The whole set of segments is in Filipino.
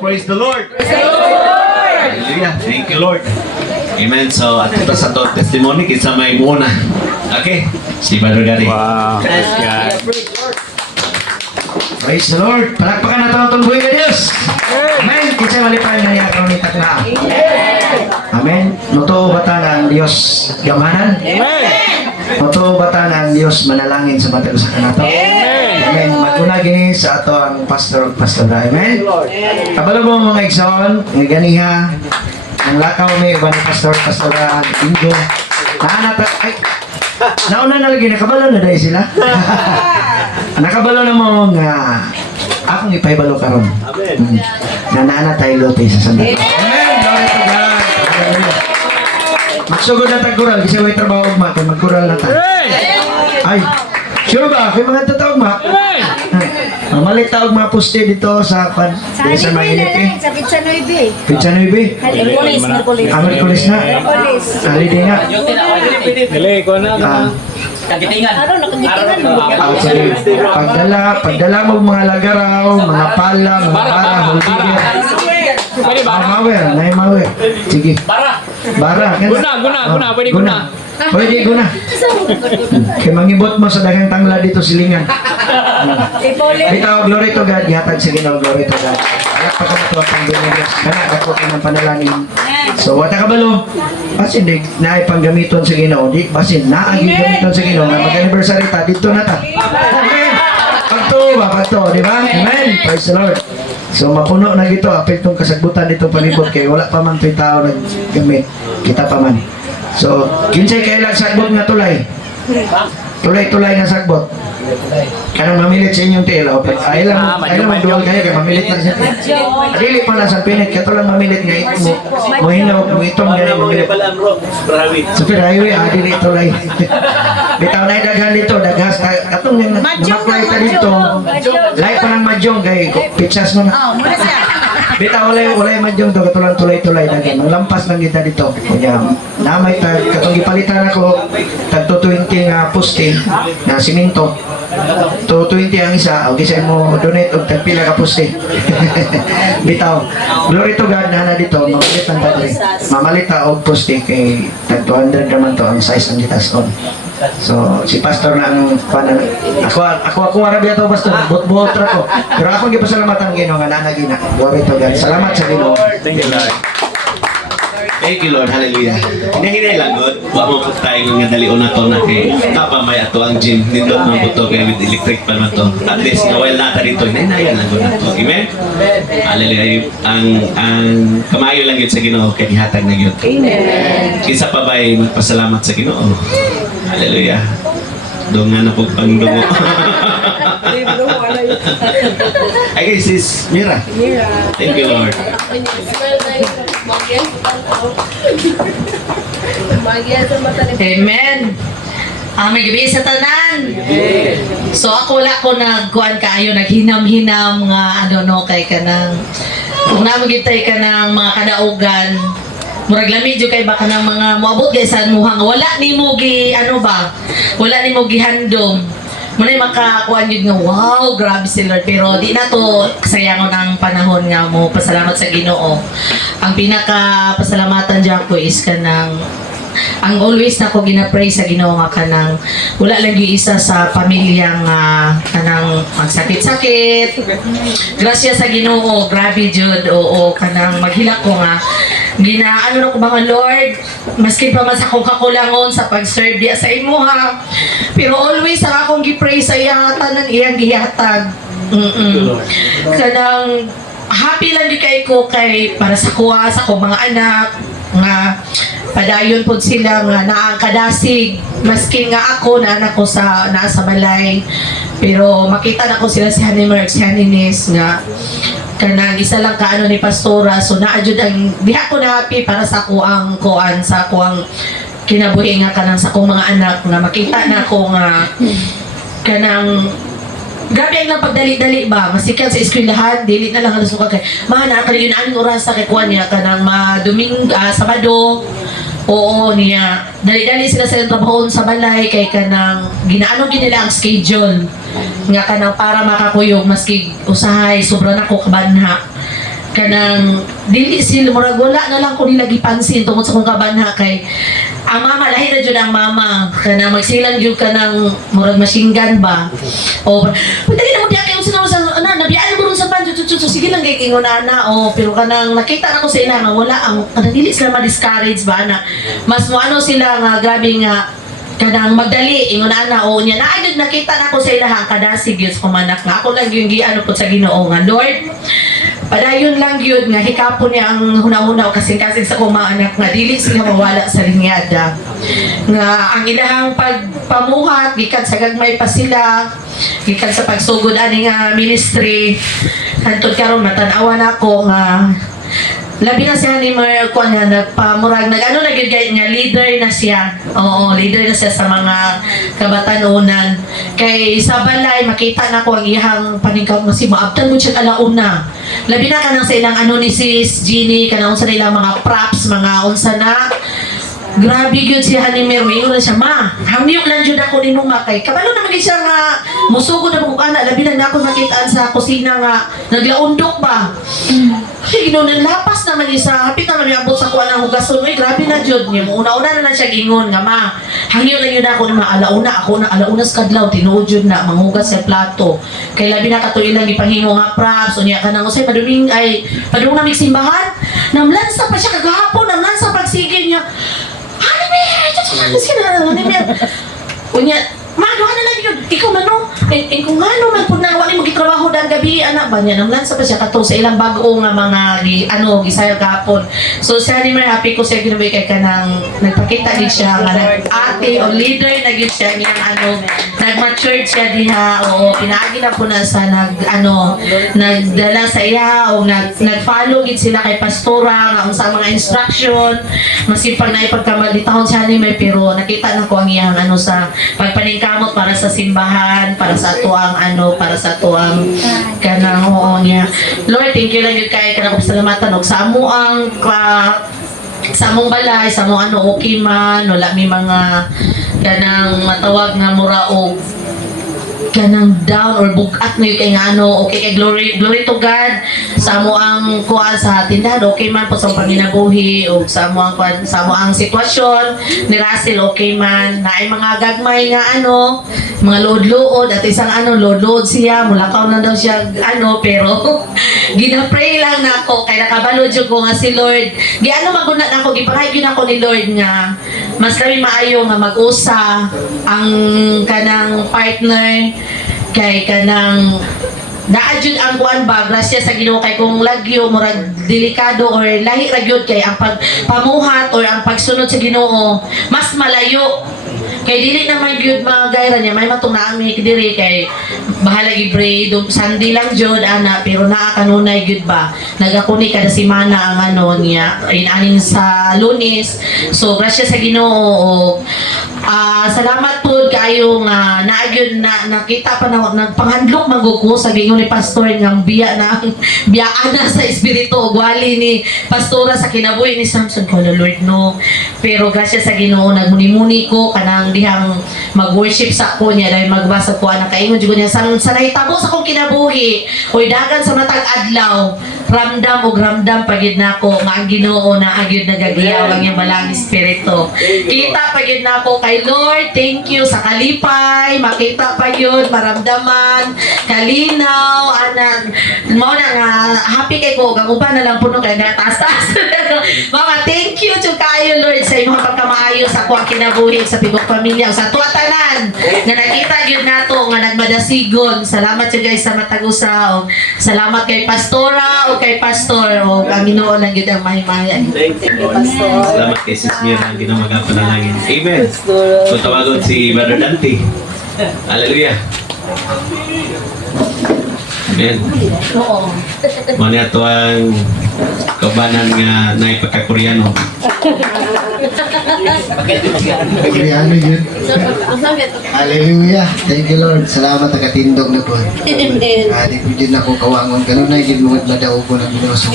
Praise the Lord. Hallelujah. Thank you, Lord. Amen. So, at ito sa to testimony, kisa may muna. Okay? Si Brother Gary. Wow. Praise God. Praise the Lord. Palakpakan na ito ang tungguin ng Diyos. Amen. Kisay malipay na niya kung itak na. Amen. Totoo bata na ang Diyos gamanan? Totoo bata na ang Diyos manalangin sa matalo sa kanato? Amen. Maguna gini sa ato ang pastor. Amen. Kabalo mo mga igsoon, ng ganiha, ang lakaw may iba ni pastor, Ingo. Ay, nauna na lagi, nakabalo na dahil sila. Nakabalo na mo nga akong ipaibalo karon. Na naana tayo lote sa sandata. Amen. Glory to God. Hallelujah. Magsugod na tagkural, kasi may trabaho ugma, kung magkural na tayo. Ay, sure ba? Kaya mga tataog ma? Malit taog mga poste dito sa sa Maynilip. Sa Pizza Nueve. Pizza Nueve. Merkulis. Merkulis na. Holiday nga. Dali, ko na. Kagitingan. Araw, nakagitingan mo. Pagdala mo mga lagaraw, mga pala, mga para, holiday. Pwede ba? Mawer. Sige. Bara. Guna. Pwede guna. Pwede guna. Kaya mangibot mo sa dagang tangla dito silingan. Bitaw, glory to God. Yatag sa Ginoo, glory to God. Ayak pa sa mga Panginoon. Kana ako ng panalangin. So, wata ka balo? Basin di na ipanggamiton sa Ginoo. Di basin na ang gamiton sa Ginoo. Na mag-anniversary ta dito na ta. Amen. Pagto, di ba? Amen. Praise the Lord. So mapuno na gito, apil tong kasagbutan dito palibot kay wala pa man to'y tao naggamit. Kita pa man. So, kinsay kailan sagbot nga tulay? Tulay nga sagbot. Kanang mamilit sa inyong tela. Ay lang magduwal kayo kay mamilit na siya. Dili pa na sa pinit, kato lang mamilit nga ito mo hinaw, mo itong ganyan mamilit. Super highway, dili tulay. Bitaw na daghan dito, daghas katong yung namaklay ta dito. Lahi pa ng madyong kay pizzas mo na. Bitaw walay madyong to, katulang tulay daghan. Lampas lang kita dito. Kaya namay ta katong gipalitan ako tagto 20 nga poste na simento. 220 ang isa, okay sa mo donate og tagpila ka poste. Bitaw, glory to God na dito, mamalit ang tatri. Mamalit ta og poste kay tag 200 naman to ang size ng gitas on. So, si pastor na ang panan. Ako arabi ato pastor, buot ra ko. Pero ako gipasalamatan Ginoo nga nanagina. Glory to God. Salamat sa Ginoo. Thank you, Lord. Thank you, Lord. Hallelujah. Hinahinay lang, God. Huwag mo po tayo nga dalion na to na kay kapamay ato ang gym. Nindot ng buto kay with electric pa na to. At least, nawal nata rito. Hinahinayan lang, God, na to. Amen? Hallelujah. Ang kamayo lang yun sa Ginoo kay ihatag na yun. Amen. Kinsa pa ba'y magpasalamat sa Ginoo? Hallelujah. Doon nga na po pangdungo. Ay, guys, sis Mira. Thank you, Lord. Amen. May gabi sa tanan. So ako wala ko nagkuan kaayo naghinam-hinam nga kay kanang kung namagitay ka ng mga kadaugan murag lamig jud kay baka ng mga moabot kay sa muhang wala nimo gi wala nimo gihandom. Muna yung makakuan yun nga, wow, grabe si Lord. Pero di na to sayangon ang panahon nga mo. Pasalamat sa Ginoo. Ang pinaka-pasalamatan dyan ko is kanang ang always na ko ginapray sa Ginoo nga kanang wala lang yung isa sa pamilyang kanang magsakit-sakit. Grasya sa Ginoo, grabe jud. Oo, kanang maghilak ko nga ano na ko mga Lord, maski pa mas akong kakulangon sa pag-serve diya sa imo ha. Pero always ang akong gipray sa iya tanan iyang gihatag. Kanang happy lang di kay ko kay para sa kuha sa akong mga anak nga padayon po sila nga naangkadasig maski nga ako na anak ko sa nasa balay pero makita na ko sila si Honeymark, si Honeyness nga kanang isa lang kaano ni pastora so naadjud ang diha ko na happy para sa ako ang kuan sa ako ang kinabuhi nga kanang sa akong mga anak nga makita na ko nga kanang grabe ang pagdali-dali ba masikan sa eskwelahan dili na lang halos kay mana kali yun ang oras sa kay kuan niya kanang Sabado Oo niya. Dali-dali sila sa trabaho sa balay kay kanang ginaano nila ang schedule. Nga kanang para makakuyog maski usahay sobra na ko kabanha. Kanang dili sila murag wala na lang ko nila gipansin tungod sa kong kabanha kay ang mama lahi na jud ang mama kanang magsilang jud kanang murag machine-gun ba o pwede na mo diya kayo sa nabiyaan mo ron sa banjo sige lang kay kingon ana o pero kanang nakita na ko sa ila nga wala ang kanang dili sila ma-discourage ba na mas mo ano sila nga grabe nga kanang magdali ingon ana o nya na agad nakita na ko sa ilaha kadasig yun sa kumanak nga ako lang yung giano po sa Ginoo nga Lord padayon lang yun nga hikapon niya ang hunahuna o kasing-kasing sa kumaanak nga dili sila mawala sa linyada nga ang ilahang pagpamuhat gikan sa gagmay pa sila gikan sa pagsugod ani nga ministry hantod karon matan-awan ako nga labi na siya ni Mayor Kwan nga nagpamurag nag-ano na gyud nga leader na siya. Oo, leader na siya sa mga kabatanunan. Kay sa balay makita na ko ang iyang paningkamot nga si maabtan mo siya alauna. Labi na kanang sa ilang ano ni Sis Jeannie kanang unsa nila mga props, mga unsa na grabe gyud siya ni Mayor ingon na siya ma hamyok lang jud ako nimo ma kay kabalo naman gid siya nga musugod na ko ana labi na ako makitaan sa kusina nga naglaundok ba. Ay, ginoon lapas naman isa. Hapit naman yung abot sa kuha ng hugason. Uy, grabe na jud niya. Una-una na lang siya gingon nga ma. Hangyo na yun ako na alauna. Ako na alauna sa kadlaw. Tinuod jud na. Manghugas sa plato. Kay labi na katuloy lang ipangingo nga props. Unya ka nang usay paduming ay padung namig simbahan. Namlansa pa siya kagahapon. Namlansa pagsigil niya. Hanimir! Unya, ma, doha na lang yun. Ikaw mano? Kung ano man po na wali mo gitrabaho dahil gabi, anak ba niya? Namlansa pa siya kato sa ilang bago nga mga gisayal kahapon. So siya ni Mer, happy ko siya ginaway kay kanang nagpakita din siya nga nag-ate o leader na gid siya niyang nag-matured siya diha o pinaagi na po na sa nagdala sa iya o nag-follow gid sila kay pastora nga unsa mga instruction masipag na ipagkamalitahon siya ni Mer pero nakita na ko ang iyang sa pagpaningkamot para sa simbahan para sa tuang para sa tuang kanang niya. Lord, thank you lang yun kay kanang pasalamatan og sa amo ang sa among balay, sa among okay man, wala mi mga kanang matawag nga mura og kanang down or bugat na yun kay nga okay kay glory to God sa amo ang kuha sa tindahan okay man po sa panginabuhi o sa amo ang sitwasyon ni Russell okay man na ay mga gagmay nga mga load-load at isang load-load siya mulakaw na daw siya pero gina-pray lang na ako kay nakabalo jud ko nga si Lord maguna na ako gipangay ako ni Lord nga mas kami maayo nga mag-usa ang kanang partner kay kanang naadjud ang kuan ba grasya sa Ginoo kay kung lagyo murag delikado or lahi ra gyud kay ang pagpamuhat or ang pagsunod sa Ginoo mas malayo kay dili naman gyud mga gayra niya may matong naami diri kay bahala i-pray Sunday lang jud ana pero naa kanunay gyud ba nagakuni kada semana ang niya inanin sa Lunes so grasya sa Ginoo salamat po kayo nga naagyod na nakita pa na nagpanghandlok manguko sa gingon ni pastor nga biyaan na sa espiritu ug wali ni pastora sa kinabuhi ni Samson ko Lord no pero grasya sa Ginoo nagmuni-muni ko kanang dihang mag-worship sa ko niya dahil magbasa ko ana kaingon jud niya sa nahitabo sa kong kinabuhi oy dagan sa matag adlaw ramdam pagid nako nga ang Ginoo na agyod nagagiyaw ang iyang balang espiritu kita pagid nako kay Lord thank you sa kalipay makita pa yun maramdaman kalinaw anan mo na nga happy kay ko gaguba na lang puno kay taas-taas mama thank you to kayo Lord sa imong pagkamaayo sa kuang kinabuhi sa pigong pamilya sa tuwa tanan nga nakita gyud nato nga nagmadasigon salamat jud guys sa matag-usa salamat kay pastora o kay pastor o ang Ginoo lang gyud ang mahimayan Thank you, Pastor. Salamat kay Sis Mira ang ginamagapanalangin. Amen. Kung tawagon si Brother Dante. Hallelujah. Amen. oo Muna ito ang kabanan nga naipagkakoreano. Koreano yun. Hallelujah. Thank you Lord. Salamat ang katindog na po. Di po dyan ako kawangon. Ganun na yun mo madaubo ng Ginoo sa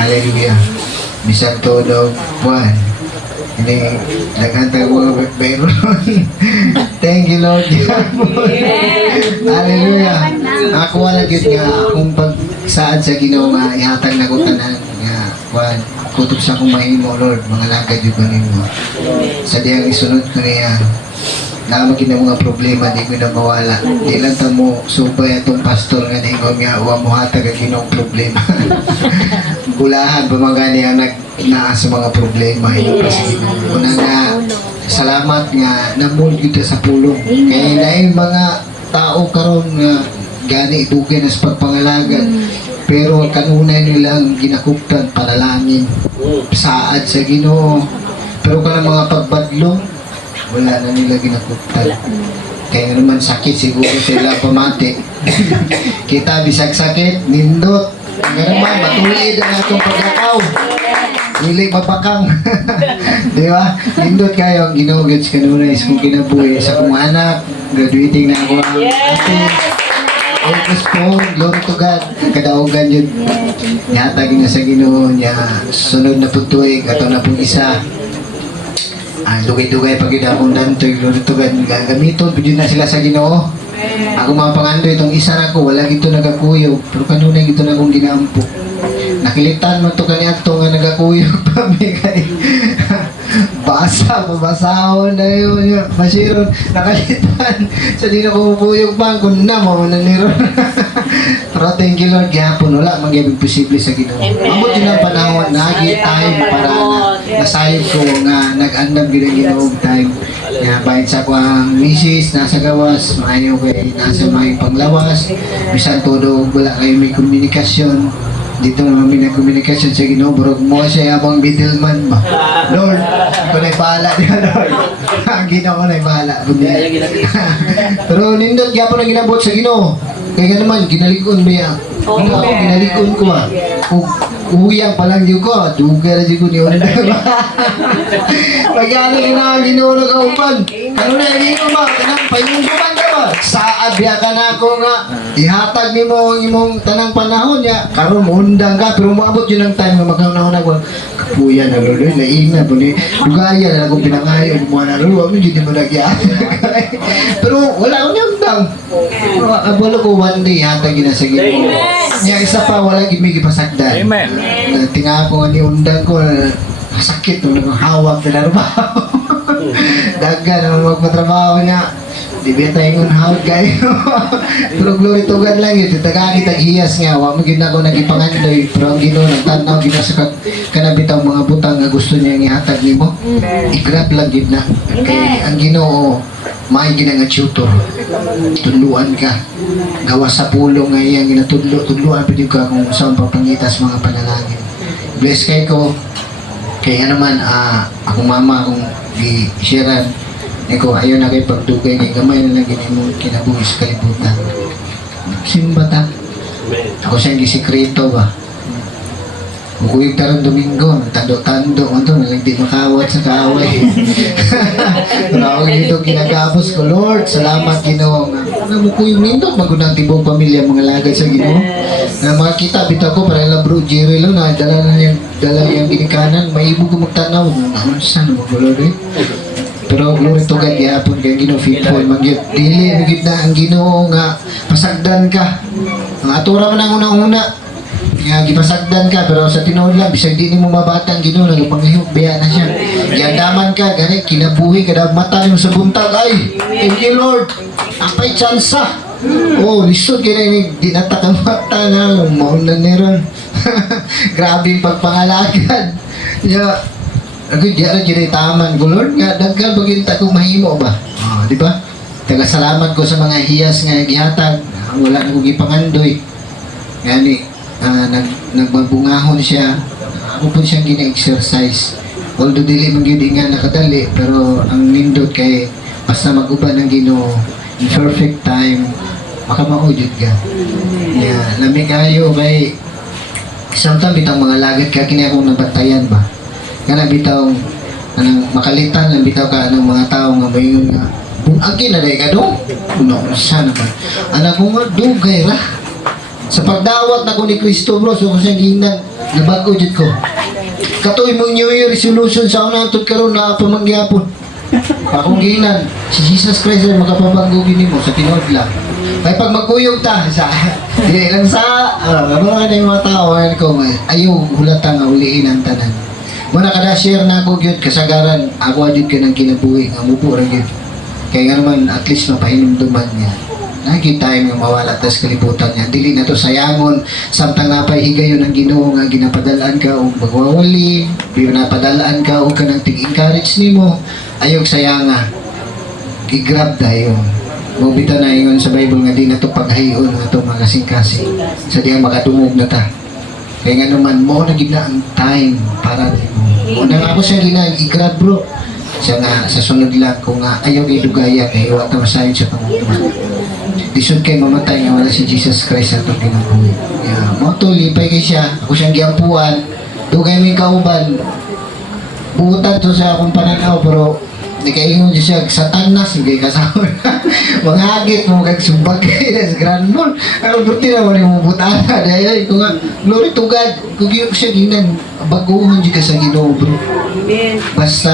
Hallelujah. Bisan todo buwan. Ini nagkanta ko meron. Thank you Lord. Hallelujah. Ako wala gyud nga akong pagsaad sa Ginoo nga ihatag na ko tanan nga kuan kutob sa akong mahimo Lord mga lagad jud nimo. Sa diyang isunod ko niya. Naman na mga problema di ko na mawala. Di lang ta mo subay atong pastor nga ningon nga wa mo hatag ang Ginoong problema. Bulahan pa mga gani ang naa sa mga problema ino kasi una nga salamat nga namul kita sa pulong kay naay mga tao karon nga gani dugay na sa pagpangalagan pero kanunay nilang ginakuptan panalangin saad sa Ginoo pero kanang mga pagbadlong wala na nila ginakuptan kaya naman sakit siguro sila pamati kita bisag sakit nindot nga naman matulid ang atong pagkakaw Hilig mapakang. Di ba? Nindot kayo ang ginugod sa kanunay sa kong kinabuhi. Sa kong anak, graduating na ako ang ate. Focus po, glory to God. Kadaugan yun. Yatag na sa Ginoo niya. Sunod na po tuig, ato na pong isa. Dugay-dugay pag yun akong dantoy, glory to God. Gagamiton, pwede na sila sa Ginoo. Ako mga pangandoy, itong isa na ko, wala gito nagakuyog. Pero kanunay gito na akong ginampo. Nakilitan mo to kanya ito nga nagakuyog pa may kay mabasahon na yun masiron nakalitan sa di na kumukuyog pa kung na mo na niron pero thank you Lord gihapon wala magyabig posible sa Ginoo amot yun ang panahon nagi time para na nasayod ko nga nag-andam ginang Ginoo time nga bahin sa ko ang misis nasa gawas maayo kay nasa may panglawas bisan todo wala kayo may komunikasyon dito naman may nagkomunikasyon sa Ginoo, burog mo siya abang middleman ba? Lord, ako na'y bahala niya, Lord. Ang Ginoo na'y bahala. Pero nindot, gyapon ang ginabot sa Ginoo. Kaya naman, ginalikon ba yan? Ginalikon ko ba? Uyang pa lang yun ko, duga na yun ko niyo. Pag-ano yun ang Ginoo na kaupan. Ano na yung Ginoo ba? Kanang payungguman ka ba? Saad biya ka na ako nga. Ihatag ni mo ang imong tanang panahon niya. Karon undang ka, pero maabot yun ang time na magkaunahon ako. Kapuya na lolo, laina po ni. Dugaya na akong pinangayon mo na lolo. Ano yun mo nagyaan? Pero wala akong undang. Abalo ko one day, hatag yun na sa Ginoo. Niya isa pa, wala gimigi pasagdan. Amen. Tinga ko nga ni undang ko, sakit nung hawak na narbaho. Daga na magpatrabaho niya. Di ba tayo ng hawak kayo? Pero glory to God lang yun. Tagagit ang hiyas nga. Huwag mo ginagawa nag-ipangandoy. Pero ang Ginoo, nagtanaw gina sa kanabitang mga butang na gusto niya ihatag ni mo. I-grab lang yun na. Kaya ang Ginoo, may ginang tutor. Tuluan ka. Gawa sa pulong nga iyang ginatudluan pa ka kung saan papangitas mga panalangin. Bless kayo ko. Kaya naman, akong mama, akong i-sharean. Eko, ayaw na kayo pagdugay ni gamay na lang ginimong kinabuhi sa kalibutan. Simba ta. Ako siyang gisikreto ba? Bukuyog tarong Domingo, tando-tando, ano, nalang di makawat sa kaaway. Pero ako dito ginagapos ko, Lord, salamat Ginoo. Bukuyog nindot, magunang tibong pamilya, mga lagay sa Ginoo. Na mga kita, bitaw ko, para lang bro, Jerry lang, na dala yung ginikanan, may ibog ko magtanaw. Saan mo, Lord eh? Pero glory to God, gihapon kay Ginoo faithful magyud dili gid na ang Ginoo nga pasagdan ka. Ang atura man ang una-una nga gipasagdan ka pero sa tinuod lang bisag di nimo mabata ang Ginoo nagpanghihok biya na siya. Giandaman ka gani kinabuhi kada mata nimo sa buntag ay. Thank you Lord. Apay tsansa. Oh, lisod kaya ni di natakang mata na mauna niron. Grabe pagpangalagad. Ya ako di ara gid taman ko Lord nga daghan baginta ko mahimo ba. Di ba? Tagasalamat ko sa mga hiyas nga gihatag. Wala na ko gipangandoy. Gani nagbabungahon siya. Ako po siyang gina-exercise. Although dili man gyud nga nakadali pero ang nindot kay basta mag-uban ang Ginoo in perfect time makamaudjud ka. Yeah, lami kayo kay sometimes bitang mga lagat ka kini akong nabantayan ba. Kana bitaw anang makalitan lang bitaw ka anong mga tao nga mayon nga bungagi na day ka do no sana ba anak ko nga dugay ra sa pagdawat na ko ni Kristo bro so ko siyang ginan nabago jud ko Katoy mo New Year resolution sa una antod karon na pamangyapon. Akong ginan, si Jesus Christ ay makapabanggo gini mo sa tinuod lang. Kaya pag magkuyog ta sa di lang sa ano na yung mga tao ayun ko ayaw hulata nga uliin ang tanan. Muna kada share na ako gyud kasagaran ako adjud ka ng kinabuhi nga mubo ra gyud. Kaya nga naman at least mapahinumduman niya. Nakikita yung mawala tas kalibutan niya. Dili na to sayangon samtang napay higayon ang Ginoo nga ginapadalaan ka og magwawali, pinapadalaan ka og kanang tig-encourage nimo. Ayog sayanga. I-grab tayo. Mubita na ingon sa Bible nga di na to paghayon nga to mga kasing-kasing. Sa diya makadungog na ta. Kaya nga naman mo na gina ang time para nimo. Una nga ako siya gina i-grab bro. Siya nga sa sunod lang kung nga ayaw ilugaya kay wata masayon sa pangunaman. Disod kay mamatay nga wala si Jesus Christ atong ginabuhi. Mo to lipay kay siya. Ako siyang giampuan. Dugay may kauban. Buutan to sa akong pananaw pero di kayo yung siya sa tanas hindi kasama mga agit mo kag sumbag kayo sa Grand Mall ang burti na wala mo butana dahil ko nga glory to God kung yun siya ginan baguhon di ka sa Ginoo bro basta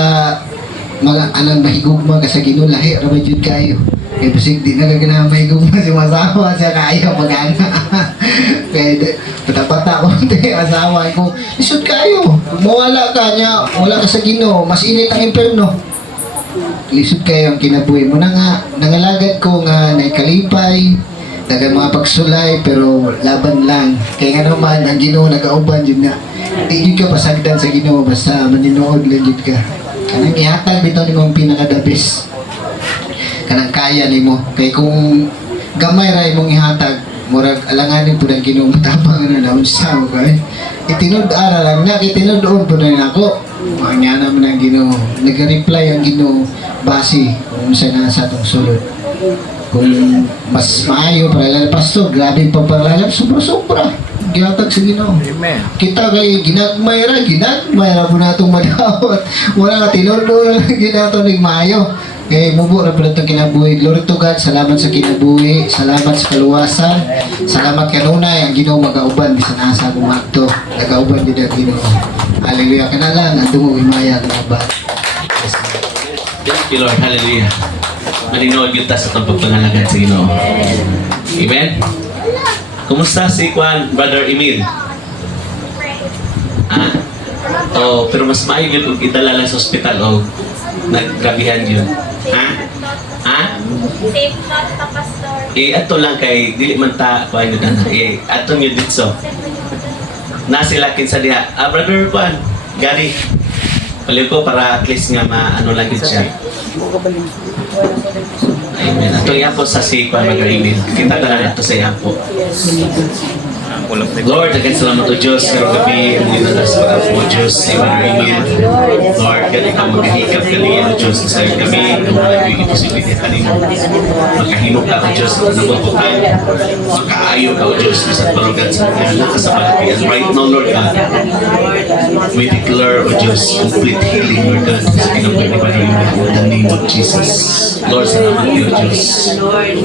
mga anang mahigugma ka sa Ginoo lahi rabay jud kayo kaya basig di nagagana mahigugma si masawa siya kaya mag-ana kaya pata-pata ko tayo asawa ko isod kayo mawala ka niya wala ka sa Ginoo mas init ang impyerno lisod kayo ang kinabuhi mo na nga nangalagad ko nga naikalipay dagang mga pagsulay pero laban lang kaya nga naman ang Ginoo nagauban yun nga di yun ka pasagdan sa Ginoo basta maninood lang yun ka kanang ihatag bitaw ni mong pinaka-the best kanang kaya ni mo kaya kung gamay ray mong ihatag murag alanganin po ng Ginoo matapang na naunsa mo kay itinud-ara lang na itinud-on po na ako mga naman ang Ginoo nag-reply ang Ginoo base kung saan na sa atong sulod kung mas maayo para lang pastor grabe pa paglalap sobra-sobra gihatag sa Ginoo kita kay ginagmay ra po na itong madawat wala nga tinudo lang ginato ng maayo kay mubo ra pala itong kinabuhi glory to God salamat sa kinabuhi salamat sa kaluwasan salamat kanunay ang Ginoo magauban bisan asa kung akto nagauban din ang Ginoo hallelujah ka na lang ang dungo imaya ka na ba Thank you, Lord. Hallelujah. Maninood yung tas at ang pagpangalagan sa Ginoo. Amen? Kumusta si Brother Emil? Oh, pero mas maayo yun kung idala lang sa ospital o naggabihan yun. Safe not ta, Pastor. Ato lang kay, dili man ta, kuha nyo na. Ato nyo dito. Nasilakin sa diha. Brother Juan, Gary. Paliw ko para at least nga maano lang din siya. Amen. Ato iampo sa si Brother Emil. Kita ka lang ito sa iampo. Lord, again salamat o Diyos. Pero gabi, ang ninalas pag mo Diyos. Si Brother Emil. Lord, ganit ka maghihikap kanina o Diyos. Sa kami, kung wala yung imposibilidad kanina. Makahimok ka o Diyos. Nabutukan. Makaayo ka o Diyos. Bisat parugan sa mga nakasabalatian. Right now, Lord God, we declare o Diyos complete healing, Lord God. Sa kinabuhi ni Brother Emil. In the name of Jesus. Lord, salamat kayo Diyos.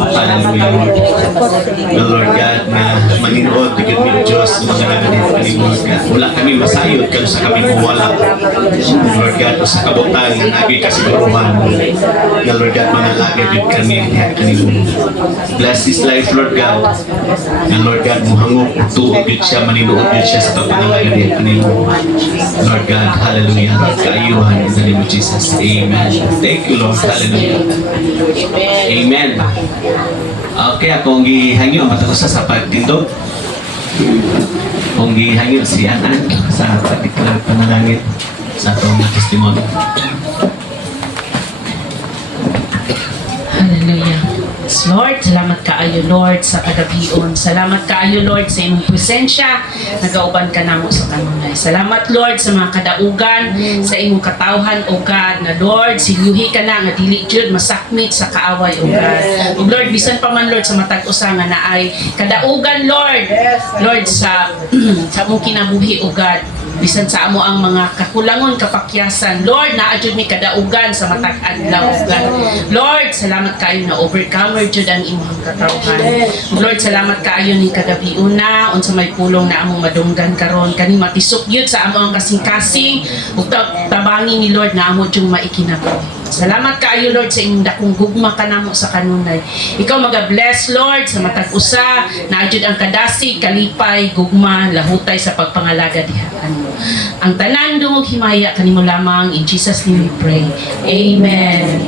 Hallelujah, Lord. The Lord God na maninood bigyan mo yung Diyos na maganaganit kami, Lord God. Wala kami masayod kung sa kami wala. Lord God, o sa kabutan ng agi kasiguruhan na Lord God, mga lagad yun kami kanino. Bless his life, Lord God. Na Lord God, muhangok, tuod yun siya, maninood yun siya sa pagpangalaganit kanino. Lord God, hallelujah. Kaayuhan in the name of Jesus. Amen. Thank you, Lord. Hallelujah. Amen. Okay, akong gihangyo ang matakusa sa pagtindog. Kung gihangyo si Anan sa pagdiklar panalangin sa atong testimony. Hallelujah. Yes, Lord, salamat kaayo Lord sa kagabion. Salamat kaayo Lord sa imong presensya. Nagauban ka namo sa kanunay. Salamat Lord sa mga kadaugan, sa imong katawhan o God na Lord, siluhi ka na nga dili jud masakmit sa kaaway o God. O Lord, bisan pa man Lord sa matag usa nga naay kadaugan Lord. Lord sa sa mong kinabuhi o God. Bisan sa amo ang mga kakulangon kapakyasan. Lord, naadjud mi kadaugan sa matag adlaw o God. Lord, salamat kayo na overcomer Lord jud ang imong katawhan. Lord, salamat kaayo ni kagabi una unsa may pulong na among madunggan karon kani matisok yun sa among kasing-kasing ug tabangi ni Lord na amo jung maikinabuhi. Salamat kaayo Lord sa imong dakong gugma kanamo sa kanunay. Ikaw maga-bless Lord sa matag usa na jud ang kadasig, kalipay, gugma, lahutay sa pagpangalaga diha kanimo. Ang tanan dungog himaya kanimo lamang in Jesus name we pray. Amen.